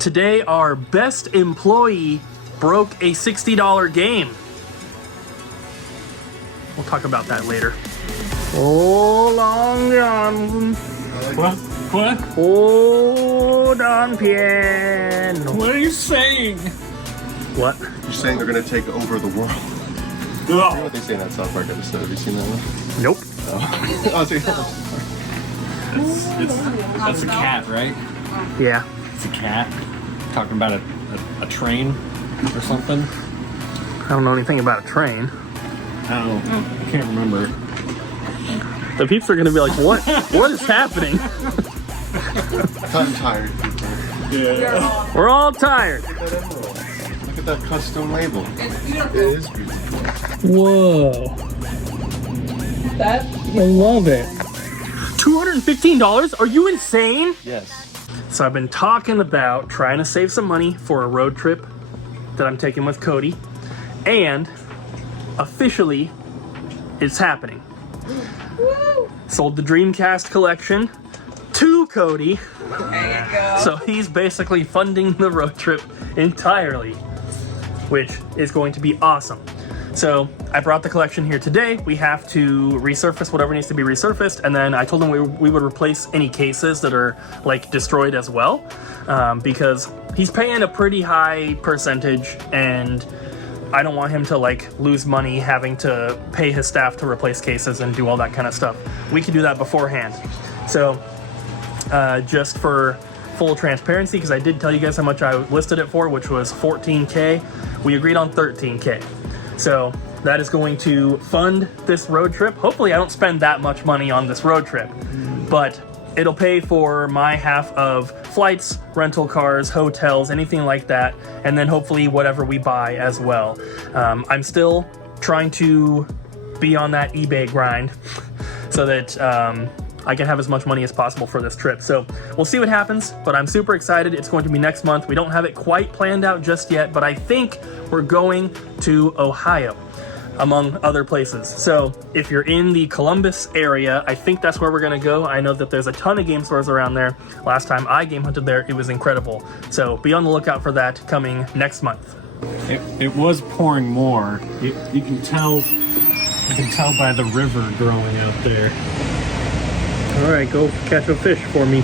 Today, our best employee broke a $60 game. We'll talk about that later. Hold on, John. What? Hold on, piano. What are you saying? What? You're saying they're gonna take over the world. You know what they say in that South Park episode? Have you seen that one? Nope. Oh, I'll take that. That's a cat, right? Yeah. It's a cat. Talking about a train or something. I don't know anything about a train. I can't remember. The peeps are gonna be like, what? What is happening? I'm tired, people. Yeah. We're all tired. Look at that custom label. It's beautiful. It is beautiful. Whoa. That I love it. $215? Are you insane? Yes. So I've been talking about trying to save some money for a road trip that I'm taking with Cody. And officially, it's happening. Sold the Dreamcast collection to Cody. there you go. So he's basically funding the road trip entirely, which is going to be awesome. So I brought the collection here today. We have to resurface whatever needs to be resurfaced, and then I told him we would replace any cases that are like destroyed as well, because he's paying a pretty high percentage, and I don't want him to like lose money having to pay his staff to replace cases and do all that kind of stuff. We could do that beforehand. So just for full transparency, because I did tell you guys how much I listed it for, which was $14K. We agreed on $13K. So that is going to fund this road trip. Hopefully I don't spend that much money on this road trip, but it'll pay for my half of flights, rental cars, hotels, anything like that, and then hopefully whatever we buy as well. I'm still trying to be on that eBay grind so that I can have as much money as possible for this trip. So we'll see what happens, but I'm super excited. It's going to be next month. We don't have it quite planned out just yet, but I think we're going to Ohio, among other places. So if you're in the Columbus area, I think that's where we're gonna go. I know that there's a ton of game stores around there. Last time I game hunted there, it was incredible. So be on the lookout for that coming next month. It was pouring more. You can tell by the river growing out there. All right, go catch a fish for me.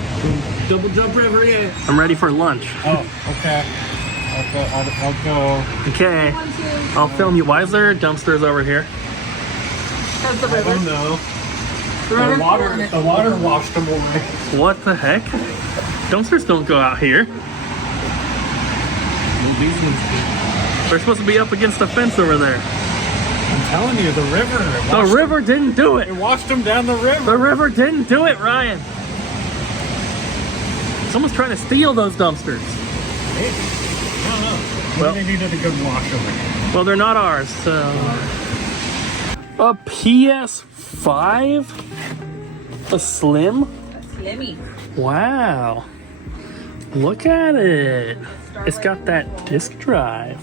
Double jump river, yeah. I'm ready for lunch. Oh, okay. I'll go. Okay, I'll film you. Why is there dumpsters over here? That's the I river. don't know. The The water washed them away. What the heck? Dumpsters don't go out here. These ones, They're supposed to be up against the fence over there. I'm telling you, the river. The river didn't do it. It washed them down the river. The river didn't do it, Ryan. Someone's trying to steal those dumpsters. Maybe. I don't know. Well- Maybe they needed a good wash over. Well, they're not ours, so... A PS5? A Slim? Slimmy. Wow. Look at it. It's got that disc drive.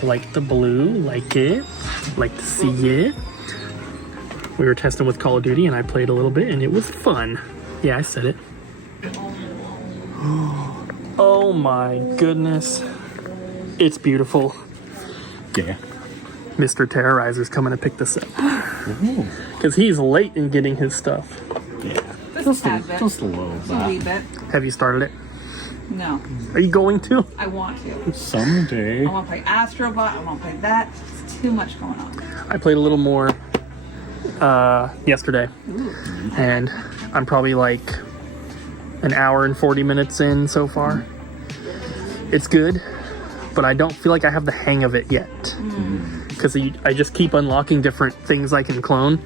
Like the blue, like it. Like to see it. We were testing with Call of Duty and I played a little bit and it was fun. Yeah, I said it. Oh my goodness. It's beautiful. Yeah. Mr. Terrorizer's coming to pick this up. Because he's late in getting his stuff. Yeah. Just a tad bit. Just a little Just a wee bit. bit. Have you started it? No, Are you going to? I want to. Someday. I want to play Astrobot. I want to play that. It's too much going on. I played a little more yesterday. And I'm probably like an hour and 40 minutes in so far. It's good, but I don't feel like I have the hang of it yet. Because I just keep unlocking different things I can clone,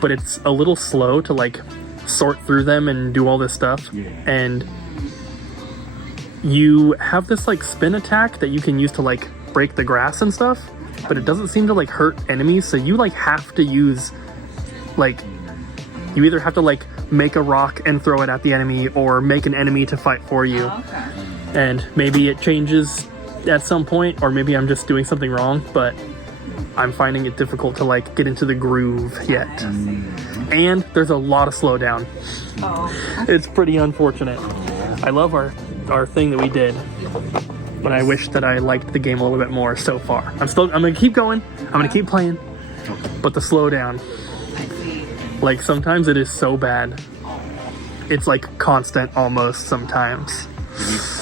but it's a little slow to like sort through them and do all this stuff. Yeah. And you have this like spin attack that you can use to like break the grass and stuff, but it doesn't seem to like hurt enemies, so you like have to use like, you either have to like make a rock and throw it at the enemy or make an enemy to fight for you. Oh, okay. And maybe it changes at some point, or maybe I'm just doing something wrong, but I'm finding it difficult to like get into the groove yet. And there's a lot of slowdown. Oh. It's pretty unfortunate. I love our our thing that we did. But I wish that I liked the game a little bit more so far. I'm gonna keep going. I'm gonna keep playing. But the slowdown, like sometimes it is so bad. It's like constant almost sometimes.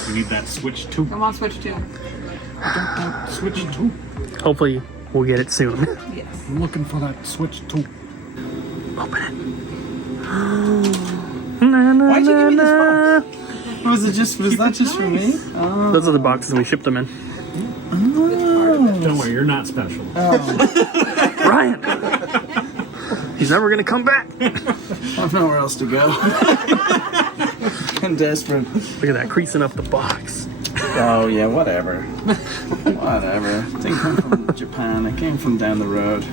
You need that Switch 2. Come on, Switch 2. Switch 2. Hopefully we'll get it soon. Yes. I'm looking for that Switch 2. Open it. Why'd you give me this box? Was that just for me? Oh. Those are the boxes we shipped them in. Don't worry, you're not special. Ryan! He's never gonna come back! I have nowhere else to go. I'm desperate. Look at that, creasing up the box. Oh yeah, whatever. Whatever. It didn't come from Japan, it came from down the road.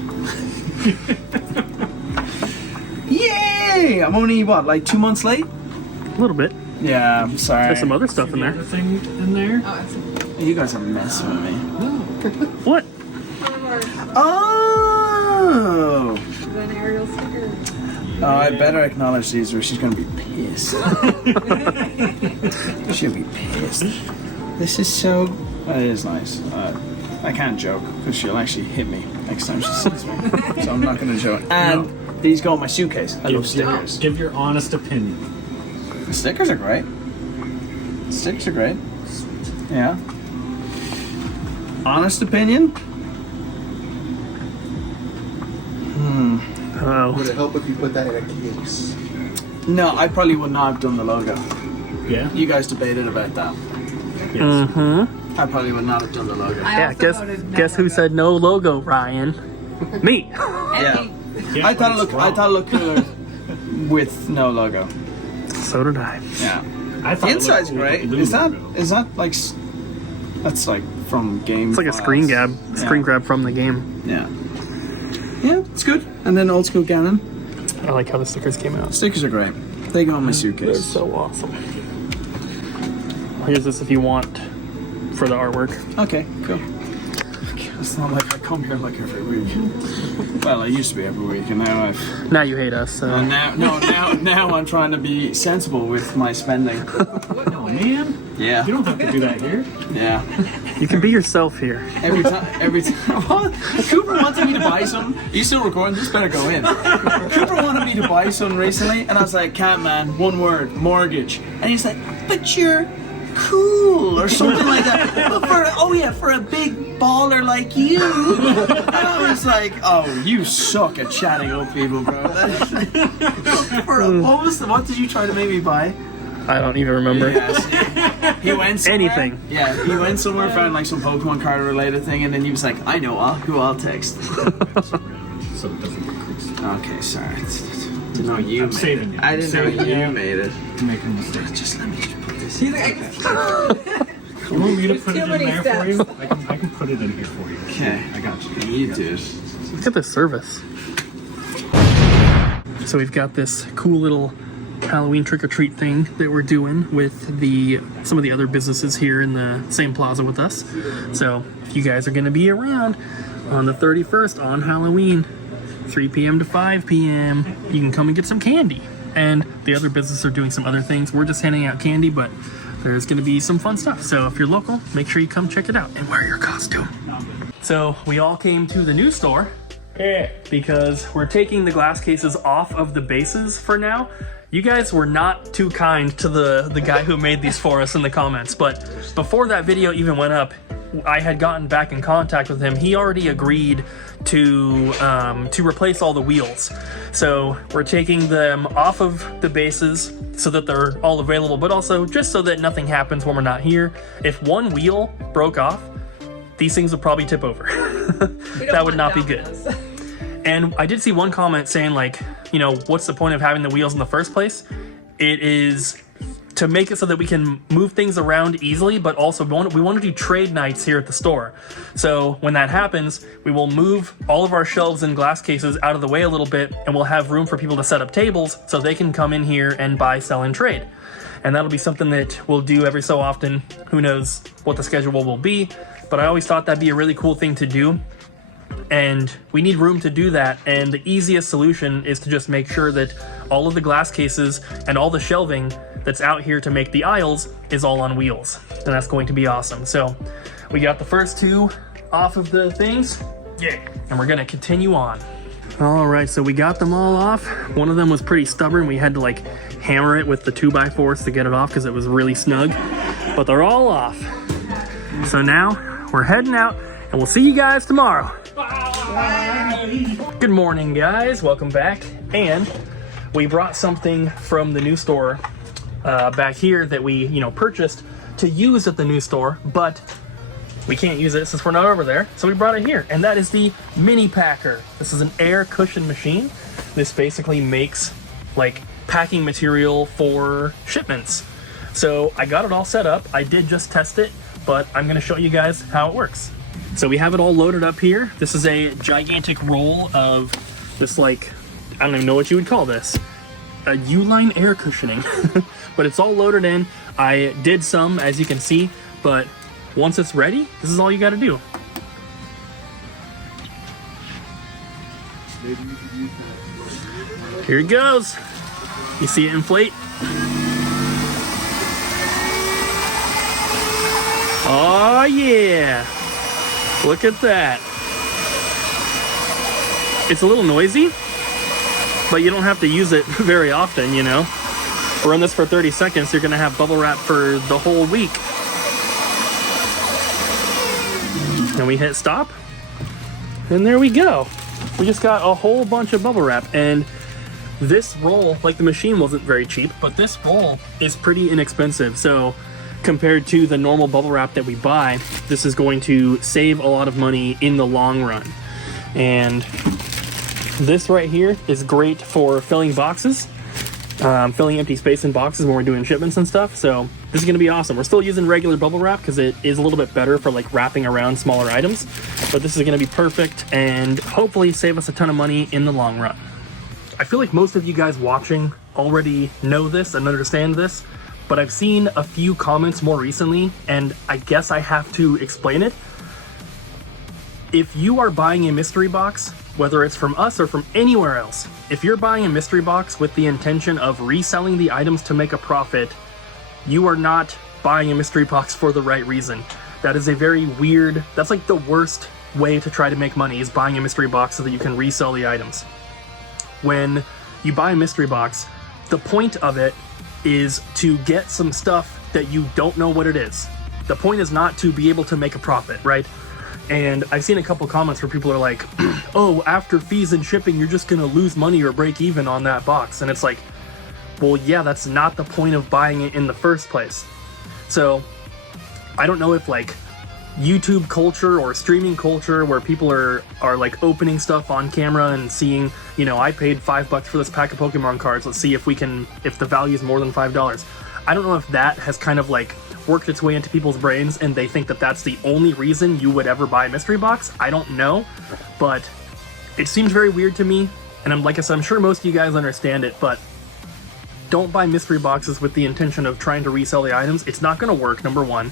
Yay! I'm only, what, like 2 months late? A little bit. Yeah, I'm sorry. There's some other stuff in there. Thing in there? You guys are messing with me. What? Oh! An aerial sticker. Oh, I better acknowledge these or she's gonna be pissed. She'll be pissed. This is so... It is nice. I can't joke because she'll actually hit me next time she sees me. So I'm not gonna joke. And these go in my suitcase. I love stickers. Give your honest opinion. The stickers are great. Stickers are great. Yeah. Honest opinion? Oh. Would it help if you put that in a case? No, I probably would not have done the logo. Yeah? You guys debated about that. Yes. Mm-hmm. I probably would not have done the logo. Yeah, guess who said no logo, Ryan? Me! Yeah. Yeah, I thought but it's it looked cooler with no logo. So did I. Yeah. I thought The it inside's looked great. cool with Is the that logo. like that's like from game? It's like a screen grab from the game. Yeah. Yeah, it's good. And then old school Ganon. I like how the stickers came out. Stickers are great. They go in my They're suitcase. so awesome. Here's this if you want for the artwork. Okay, cool. It's not like I come here like every week. Well, I used to be every week, and now I've. Now you hate us, so. And now I'm trying to be sensible with my spending. Oh, man. Yeah. You don't have to do that here. Yeah. You can be yourself here. Every time. What? Cooper wanted me to buy something. Are you still recording? This better go in. Cooper wanted me to buy something recently, and I was like, "Can't, man. One word, mortgage." And he's like, "But you're cool," or something like that. But for a big baller like you. And I was like, "Oh, you suck at chatting up people, bro." What did you try to make me buy? I don't even remember. Yes. He went somewhere. Anything. Yeah, he went somewhere, found like some Pokemon card related thing, and then he was like, "I know who I'll text." So it doesn't decrease. Okay, sorry. Didn't know you. I'm saving you. I didn't know you made it. Make a mistake. Just let me put this. You want me to put it in there for you? I can put it in here for you. Okay, I got you. You do. Look at this service. So we've got this cool little Halloween trick-or-treat thing that we're doing with some of the other businesses here in the same plaza with us. So if you guys are going to be around on the 31st on Halloween, 3 p.m. to 5 p.m., you can come and get some candy. And the other businesses are doing some other things. We're just handing out candy, but there's going to be some fun stuff. So if you're local, make sure you come check it out and wear your costume. So we all came to the new store because we're taking the glass cases off of the bases for now. You guys were not too kind to the guy who made these for us in the comments, but before that video even went up, I had gotten back in contact with him. He already agreed to replace all the wheels. So we're taking them off of the bases so that they're all available, but also just so that nothing happens when we're not here. If one wheel broke off, these things would probably tip over. That would not be good. And I did see one comment saying like, you know, what's the point of having the wheels in the first place? It is to make it so that we can move things around easily, but also we want to do trade nights here at the store. So when that happens, we will move all of our shelves and glass cases out of the way a little bit, and we'll have room for people to set up tables so they can come in here and buy, sell, and trade. And that'll be something that we'll do every so often. Who knows what the schedule will be, but I always thought that'd be a really cool thing to do. And we need room to do that, and the easiest solution is to just make sure that all of the glass cases and all the shelving that's out here to make the aisles is all on wheels, and that's going to be awesome. So we got the first two off of the things, and we're gonna continue on. All right, so we got them all off. One of them was pretty stubborn. We had to like hammer it with the 2x4s to get it off because it was really snug, but they're all off. So now we're heading out, and we'll see you guys tomorrow. Bye. Good morning, guys. Welcome back. And we brought something from the new store back here that we, purchased to use at the new store, but we can't use it since we're not over there, so we brought it here, and that is the Mini Packer. This is an air cushion machine. This basically makes like packing material for shipments. So I got it all set up. I did just test it, but I'm gonna show you guys how it works. So we have it all loaded up here. This is a gigantic roll of this, like, I don't even know what you would call this. A U-line air cushioning, but it's all loaded in. I did some, as you can see, but once it's ready, this is all you gotta do. Here it goes. You see it inflate? Oh yeah! Look at that. It's a little noisy, but you don't have to use it very often, Run this for 30 seconds, you're gonna have bubble wrap for the whole week. And we hit stop, and there we go. We just got a whole bunch of bubble wrap, and this roll, like the machine wasn't very cheap, but this roll is pretty inexpensive. So compared to the normal bubble wrap that we buy, this is going to save a lot of money in the long run. And this right here is great for filling boxes, filling empty space in boxes when we're doing shipments and stuff. So this is going to be awesome. We're still using regular bubble wrap because it is a little bit better for like wrapping around smaller items, but this is going to be perfect and hopefully save us a ton of money in the long run. I feel like most of you guys watching already know this and understand this, but I've seen a few comments more recently, and I guess I have to explain it. If you are buying a mystery box, whether it's from us or from anywhere else, if you're buying a mystery box with the intention of reselling the items to make a profit, you are not buying a mystery box for the right reason. That is a very weird, that's like the worst way to try to make money, is buying a mystery box so that you can resell the items. When you buy a mystery box, the point of it is to get some stuff that you don't know what it is. The point is not to be able to make a profit, right? And I've seen a couple comments where people are like, oh, after fees and shipping, you're just gonna lose money or break even on that box. And it's like, well, yeah, that's not the point of buying it in the first place. So I don't know if like YouTube culture or streaming culture where people are like opening stuff on camera and seeing, I paid $5 for this pack of Pokemon cards. Let's see if the value is more than $5. I don't know if that has kind of like worked its way into people's brains and they think that that's the only reason you would ever buy a mystery box. I don't know, but it seems very weird to me. And like I said, I'm sure most of you guys understand it, but don't buy mystery boxes with the intention of trying to resell the items. It's not going to work, number one.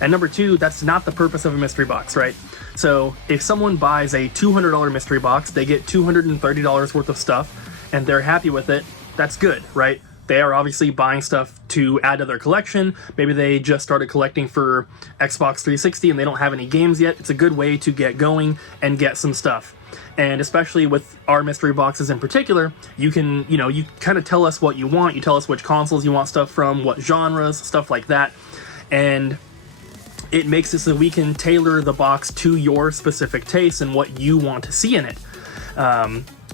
And number two, that's not the purpose of a mystery box, right? So if someone buys a $200 mystery box, they get $230 worth of stuff and they're happy with it, that's good, right? They are obviously buying stuff to add to their collection. Maybe they just started collecting for Xbox 360 and they don't have any games yet. It's a good way to get going and get some stuff. And especially with our mystery boxes in particular, you can, you kind of tell us what you want. You tell us which consoles you want stuff from, what genres, stuff like that. And it makes it so we can tailor the box to your specific taste and what you want to see in it.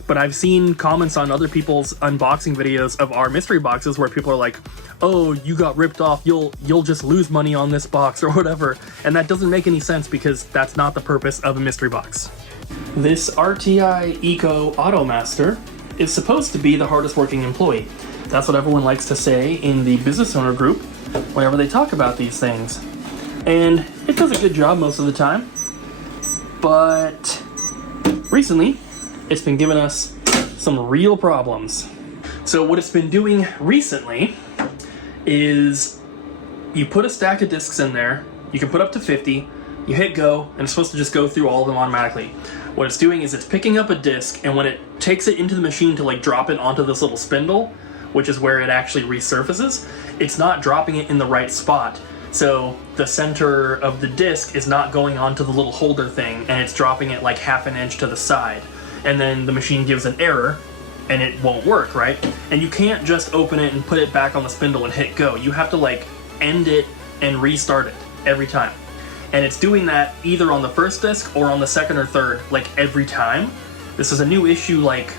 But I've seen comments on other people's unboxing videos of our mystery boxes where people are like, oh, you got ripped off, you'll just lose money on this box or whatever. And that doesn't make any sense because that's not the purpose of a mystery box. This RTI Eco Automaster is supposed to be the hardest working employee. That's what everyone likes to say in the business owner group whenever they talk about these things. And it does a good job most of the time. But recently, it's been giving us some real problems. So what it's been doing recently is you put a stack of discs in there, you can put up to 50, you hit go, and it's supposed to just go through all of them automatically. What it's doing is it's picking up a disc, and when it takes it into the machine to like drop it onto this little spindle, which is where it actually resurfaces, it's not dropping it in the right spot. So the center of the disc is not going onto the little holder thing, and it's dropping it like half an inch to the side. And then the machine gives an error, and it won't work, right? And you can't just open it and put it back on the spindle and hit go. You have to like end it and restart it every time. And it's doing that either on the first disc or on the second or third, like every time. This is a new issue, like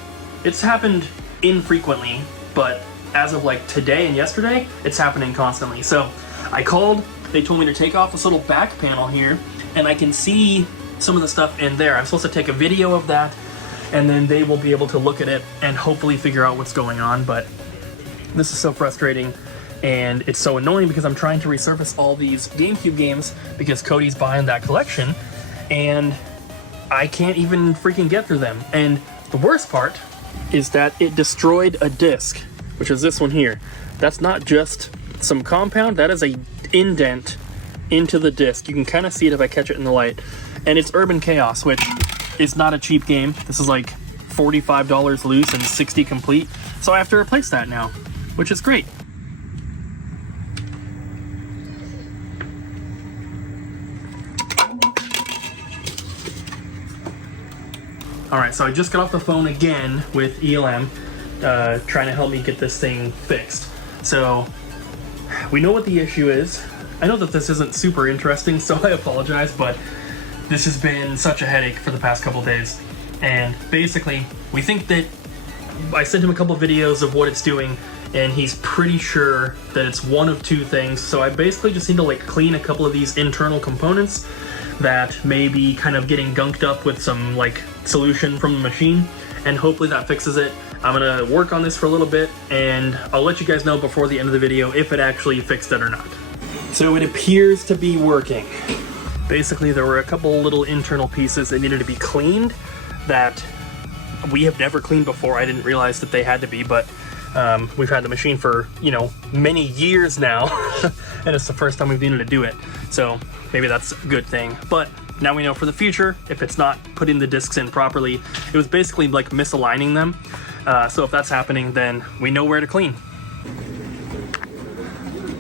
it's happened infrequently, but as of like today and yesterday, it's happening constantly. So I called, they told me to take off this little back panel here, and I can see some of the stuff in there. I'm supposed to take a video of that, and then they will be able to look at it and hopefully figure out what's going on. But this is so frustrating, and it's so annoying because I'm trying to resurface all these GameCube games because Cody's buying that collection, and I can't even freaking get through them. And the worst part is that it destroyed a disc, which is this one here. That's not just some compound, that is a indent into the disc. You can kind of see it if I catch it in the light. And it's Urban Chaos, which is not a cheap game. This is like $45 loose and $60 complete. So I have to replace that now, which is great. Alright, so I just got off the phone again with ELM, trying to help me get this thing fixed. So, we know what the issue is. I know that this isn't super interesting, so I apologize, but this has been such a headache for the past couple days. And basically, we think that I sent him a couple videos of what it's doing, and he's pretty sure that it's one of two things. So I basically just need to like clean a couple of these internal components that may be kind of getting gunked up with some like solution from the machine, and hopefully that fixes it. I'm gonna work on this for a little bit, and I'll let you guys know before the end of the video if it actually fixed it or not. So it appears to be working. Basically, there were a couple little internal pieces that needed to be cleaned that we have never cleaned before. I didn't realize that they had to be, but we've had the machine for, you know, many years now, and it's the first time we've needed to do it. So maybe that's a good thing. But now we know for the future, if it's not putting the discs in properly, it was basically like misaligning them. So if that's happening, then we know where to clean.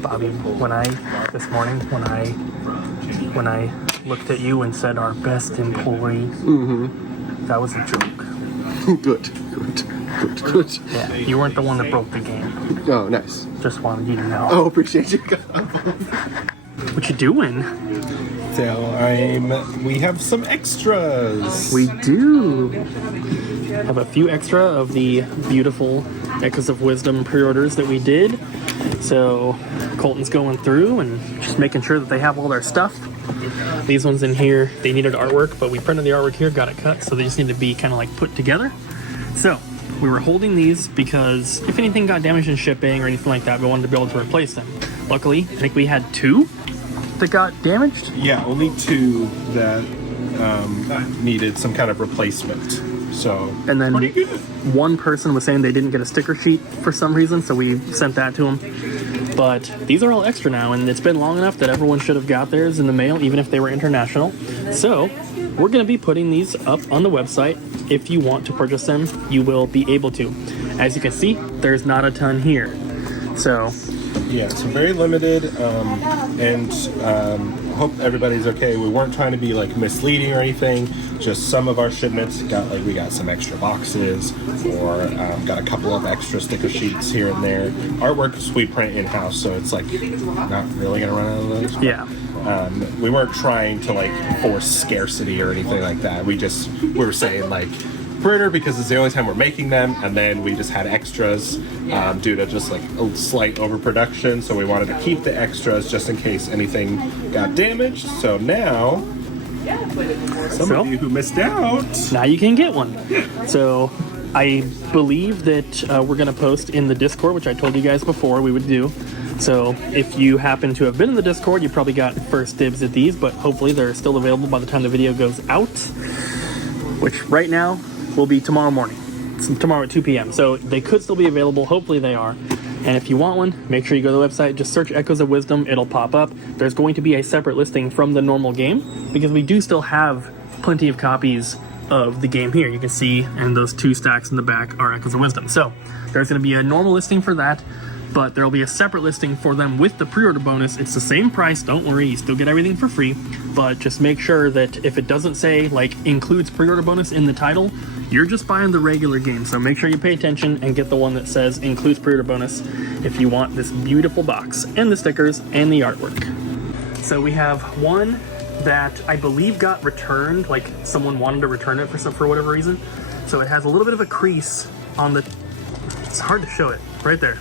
Bobby, this morning, when I looked at you and said our best employee, that was a joke. Good. Yeah, you weren't the one that broke the game. Oh, nice. Just wanted you to know. Oh, appreciate you. What you doing? So we have some extras. We do have a few extra of the beautiful Echoes of Wisdom pre-orders that we did. So Colton's going through and just making sure that they have all their stuff. These ones in here, they needed artwork, but we printed the artwork here, got it cut, so they just need to be kind of like put together. So we were holding these because if anything got damaged in shipping or anything like that, we wanted to be able to replace them. Luckily, I think we had 2 that got damaged. Yeah, only 2 that needed some kind of replacement. So, and then one person was saying they didn't get a sticker sheet for some reason, so we sent that to them. But these are all extra now, and it's been long enough that everyone should have got theirs in the mail, even if they were international. So we're going to be putting these up on the website. If you want to purchase them, you will be able to. As you can see, there's not a ton here. So yeah, so very limited, and hope everybody's okay. We weren't trying to be like misleading or anything. Just some of our shipments we got some extra boxes, or got a couple of extra sticker sheets here and there. Artworks we print in-house, so it's like not really gonna run out of those. Yeah. We weren't trying to like force scarcity or anything like that. We were saying like printer because it's the only time we're making them, and then we just had extras due to just like a slight overproduction, so we wanted to keep the extras just in case anything got damaged. So now some of you who missed out, now you can get one. So I believe that we're going to post in the Discord, which I told you guys before we would do. So if you happen to have been in the Discord, you probably got first dibs at these, but hopefully they're still available by the time the video goes out, which right now will be tomorrow morning. It's tomorrow at 2 p.m. So they could still be available. Hopefully they are. And if you want one, make sure you go to the website. Just search Echoes of Wisdom. It'll pop up. There's going to be a separate listing from the normal game because we do still have plenty of copies of the game here. You can see, and those 2 stacks in the back are Echoes of Wisdom. So there's going to be a normal listing for that, but there will be a separate listing for them with the pre-order bonus. It's the same price, don't worry, you still get everything for free, but just make sure that if it doesn't say like includes pre-order bonus in the title, you're just buying the regular game. So make sure you pay attention and get the one that says includes pre-order bonus if you want this beautiful box and the stickers and the artwork. So we have one that I believe got returned, like someone wanted to return it for whatever reason. So it has a little bit of a crease on the, it's hard to show it, right there.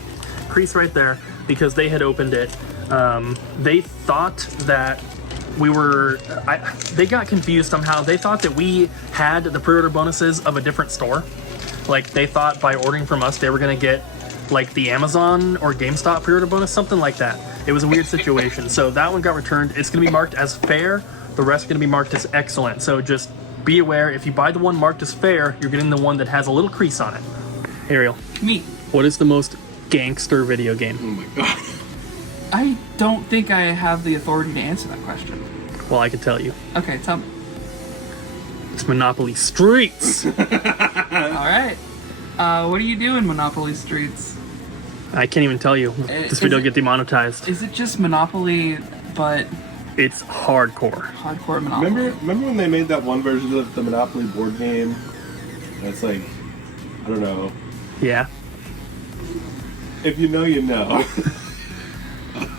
Crease right there because they had opened it. They thought that we were, they got confused somehow. They thought that we had the pre-order bonuses of a different store. Like they thought by ordering from us, they were gonna get like the Amazon or GameStop pre-order bonus, something like that. It was a weird situation. So that one got returned. It's gonna be marked as fair. The rest are gonna be marked as excellent. So just be aware, if you buy the one marked as fair, you're getting the one that has a little crease on it. Ariel. Me. What is the most gangster video game? Oh my god. I don't think I have the authority to answer that question. Well, I can tell you. Okay, tell me. It's Monopoly Streets. All right. What do you do in Monopoly Streets? I can't even tell you. This video will get demonetized. Is it just Monopoly, but It's hardcore. hardcore Monopoly? Remember when they made that one version of the Monopoly board game? That's like, I don't know. Yeah. If you know, you know.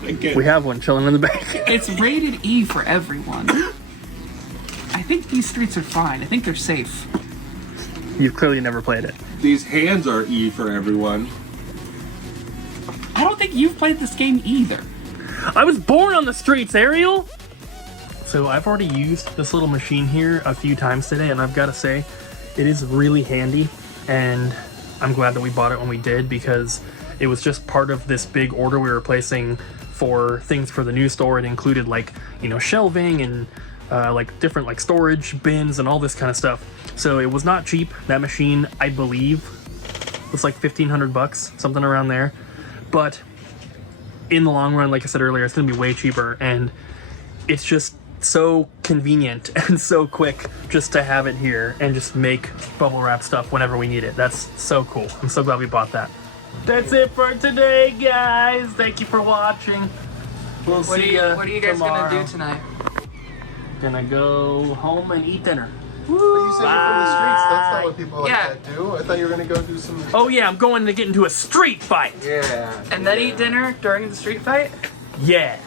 We have one chilling in the back. It's rated E for everyone. I think these streets are fine. I think they're safe. You've clearly never played it. These hands are E for everyone. I don't think you've played this game either. I was born on the streets, Ariel! So I've already used this little machine here a few times today, and I've got to say, it is really handy, and I'm glad that we bought it when we did, because it was just part of this big order we were placing for things for the new store. It included like, you know, shelving and like different like storage bins and all this kind of stuff. So it was not cheap. That machine, I believe, was like $1,500, something around there. But in the long run, like I said earlier, it's gonna be way cheaper, and it's just so convenient and so quick just to have it here and just make bubble wrap stuff whenever we need it. That's so cool. I'm so glad we bought that. That's it for today, guys. Thank you for watching. We'll see ya What are you guys tomorrow. gonna do tonight? Gonna go home and eat dinner. But you said you're from the streets. That's not what people like Yeah. that do. I thought you were gonna go do some. Oh yeah, I'm going to get into a street fight. Yeah. And then eat dinner during the street fight? Yeah.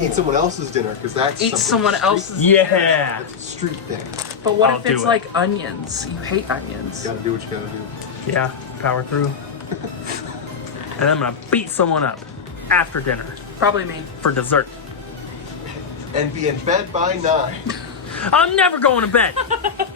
Eat someone else's dinner because that's Eat something someone street- else's Yeah. That's a street thing. But what I'll if it's do it. like onions? You hate onions. You gotta do what you gotta do. Yeah. Power through. And I'm gonna beat someone up after dinner Probably me. for dessert. And be in bed by 9. I'm never going to bed.